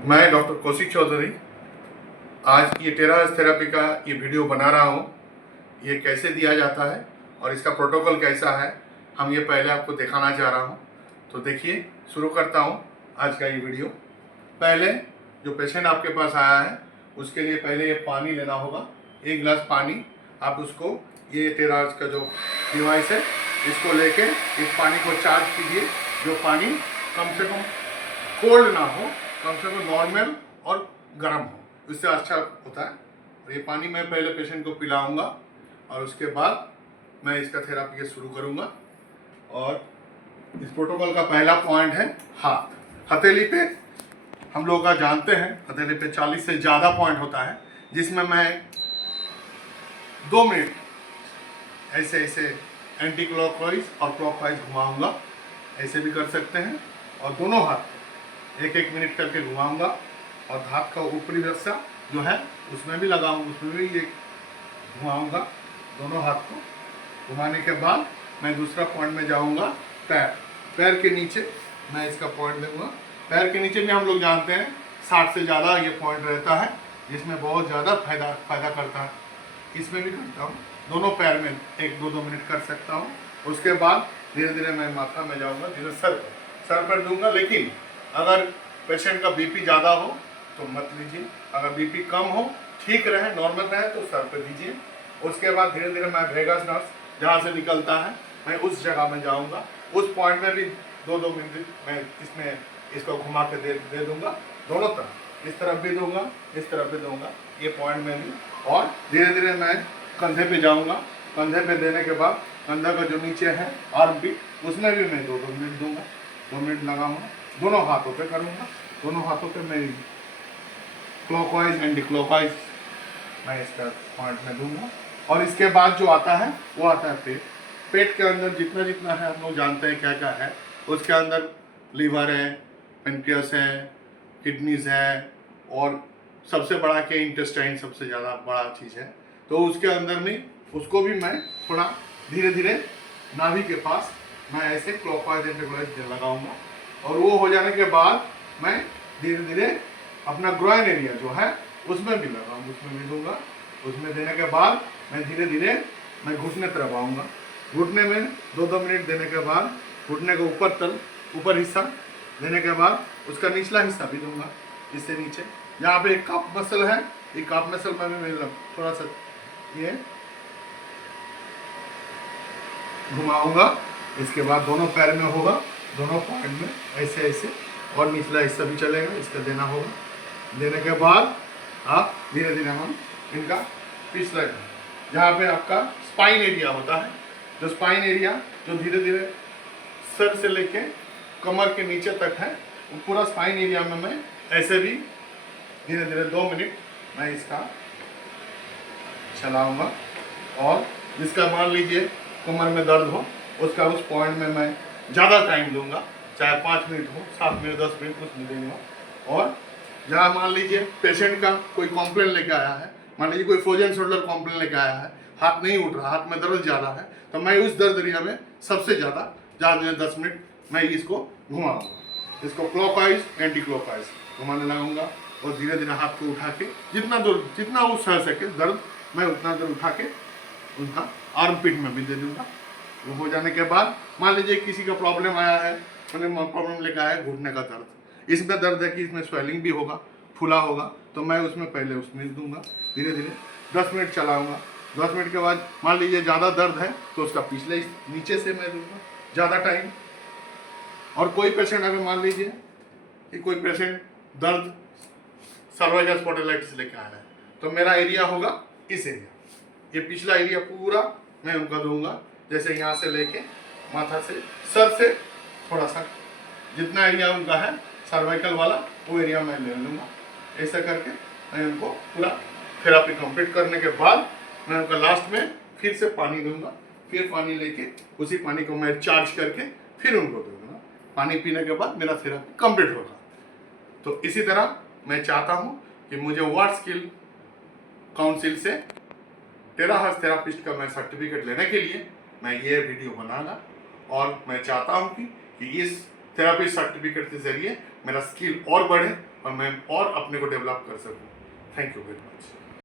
मैं डॉक्टर कौशिक चौधरी आज ये टेरास थेरेपी का ये वीडियो बना रहा हूँ। ये कैसे दिया जाता है और इसका प्रोटोकॉल कैसा है, हम ये पहले आपको दिखाना चाह रहा हूँ। तो देखिए, शुरू करता हूँ आज का ये वीडियो। पहले जो पेशेंट आपके पास आया है उसके लिए पहले ये पानी लेना होगा। 1 गिलास पानी आप उसको, ये टेरास का जो डिवाइस है इसको लेके इस पानी को चार्ज कीजिए। जो पानी कम से कम कोल्ड ना हो, कम से कम नॉर्मल और गर्म हो, इससे अच्छा होता है। और ये पानी मैं पहले पेशेंट को पिलाऊंगा और उसके बाद मैं इसका थेरापी के शुरू करूंगा। और इस प्रोटोकॉल का पहला पॉइंट है हाथ। हथेली पे हम लोग का जानते हैं, हथेली पे 40 से ज़्यादा पॉइंट होता है, जिसमें मैं 2 मिनट ऐसे ऐसे एंटी क्लॉकवाइज और क्लॉकवाइज घुमाऊंगा। ऐसे भी कर सकते हैं। और दोनों हाथ 1-1 मिनट करके घुमाऊंगा। और हाथ का ऊपरी हिस्सा जो है उसमें भी लगाऊंगा, उसमें भी ये घुमाऊंगा। दोनों हाथ को घुमाने के बाद मैं दूसरा पॉइंट में जाऊंगा। पैर के नीचे मैं इसका पॉइंट दूंगा। पैर के नीचे भी हम लोग जानते हैं 60 से ज़्यादा ये पॉइंट रहता है, जिसमें बहुत ज़्यादा फायदा करता है। इसमें भी करता हूँ, दोनों पैर में 1-2 मिनट कर सकता हूँ। उसके बाद धीरे धीरे मैं माथा में जाऊँगा, धीरे सर पर दूंगा। लेकिन अगर पेशेंट का बीपी ज़्यादा हो तो मत लीजिए। अगर बीपी कम हो, ठीक रहे, नॉर्मल रहे तो सर पर दीजिए। उसके बाद धीरे धीरे मैं वेगस नर्व जहाँ से निकलता है मैं उस जगह में जाऊँगा। उस पॉइंट में भी 2-2 मिनट मैं इसमें इसको घुमा के दे दूँगा। दोनों तरफ, इस तरफ भी दूंगा, इस तरफ भी दूंगा, ये पॉइंट में भी। और धीरे धीरे मैं कंधे पे जाऊँगा। कंधे पे देने के बाद कंधा का जो नीचे है आर्म पिट, उसमें भी मैं 2-2 मिनट दूंगा। 2 मिनट लगाऊंगा। दोनों हाथों पे करूँगा। दोनों हाथों पे मैं क्लॉकवाइज एंटी क्लॉकवाइज मैं इसका पॉइंट में दूंगा। और इसके बाद जो आता है वो आता है पेट। पेट के अंदर जितना जितना है हम लोग जानते हैं क्या क्या है। उसके अंदर लीवर है, पेनक्रियास है, किडनीज है, और सबसे बड़ा के इंटेस्टाइन सबसे ज़्यादा बड़ा चीज़ है। तो उसके अंदर में उसको भी मैं थोड़ा धीरे धीरे नाभि के पास मैं ऐसे क्लॉकवाइज एंटी क्लॉकवाइज लगाऊंगा। और वो हो जाने के बाद मैं धीरे धीरे अपना ग्रोइन एरिया जो है उसमें भी लगाऊंगा, उसमें भी दूंगा। उसमें देने के बाद मैं धीरे धीरे मैं घुटने तरफ आऊँगा। घुटने में 2-2 मिनट देने के बाद घुटने के ऊपर हिस्सा देने के बाद उसका निचला हिस्सा भी दूंगा। इससे नीचे यहाँ पे एक काफ मसल है, ये काफ मसल में भी मैं थोड़ा सा ये घुमाऊंगा। इसके बाद दोनों पैर में होगा, दोनों पॉइंट में ऐसे ऐसे, और निचला हिस्सा भी चलेगा, इसका देना होगा। देने के बाद आप धीरे धीरे हम इनका पिछला जहाँ पे आपका स्पाइन एरिया होता है, जो स्पाइन एरिया जो धीरे धीरे सर से लेके कमर के नीचे तक है, वो पूरा स्पाइन एरिया में मैं ऐसे भी धीरे धीरे 2 मिनट मैं इसका चलाऊंगा। और जिसका मान लीजिए कमर में दर्द हो, उसका उस पॉइंट में मैं ज़्यादा टाइम दूंगा, चाहे 5 मिनट हो, 7 मिनट, 10 मिनट उसमें दूंगा। और जहाँ मान लीजिए पेशेंट का कोई कॉम्प्लेन लेके आया है, मान लीजिए कोई फ्रोजन शोल्डर कॉम्प्लेन लेके आया है, हाथ नहीं उठ रहा, हाथ में दर्द ज़्यादा है, तो मैं उस दर्द एरिया में सबसे ज़्यादा 10 मिनट मैं इसको घुमाऊँगा। इसको क्लॉकवाइज एंटी क्लॉकवाइज घुमाने लगूंगा। और धीरे धीरे हाथ को उठा के जितना वो सह सके दर्द, मैं उतना देर उठा के उनका आर्म पिट में भी दे दूंगा। वो हो जाने के बाद मान लीजिए किसी का प्रॉब्लम आया है, मैंने प्रॉब्लम लेकर आया है घुटने का दर्द, इसमें दर्द है कि इसमें स्वेलिंग भी होगा, फूला होगा, तो मैं उसमें पहले उसमें दूंगा। धीरे धीरे 10 मिनट चलाऊंगा। 10 मिनट के बाद मान लीजिए ज़्यादा दर्द है तो उसका पिछले नीचे से मैं दूंगा ज़्यादा टाइम। और कोई पेशेंट अगर मान लीजिए कि कोई पेशेंट दर्द सर्वाइकल स्पॉन्डिलाइटिस लेके आया है, तो मेरा एरिया होगा इस एरिया, ये पिछला एरिया पूरा मैं उनका दूंगा। जैसे यहाँ से लेके माथा से सर से थोड़ा सा जितना एरिया उनका है सर्वाइकल वाला, वो एरिया मैं ले लूँगा। ऐसा करके मैं उनको पूरा थेरापी कंप्लीट करने के बाद मैं उनका लास्ट में फिर से पानी दूंगा। फिर पानी लेके उसी पानी को मैं चार्ज करके फिर उनको दूंगा। पानी पीने के बाद मेरा थेरापी कंप्लीट होगा। तो इसी तरह मैं चाहता हूँ कि मुझे वर्ल्ड स्किल काउंसिल से टेराहर्ट्ज थेरापिस्ट का मैं सर्टिफिकेट लेने के लिए मैं ये वीडियो बनाना। और मैं चाहता हूँ कि इस थेरापी सर्टिफिकेट के जरिए मेरा स्किल और बढ़े और मैं और अपने को डेवलप कर सकूँ। Thank you very much.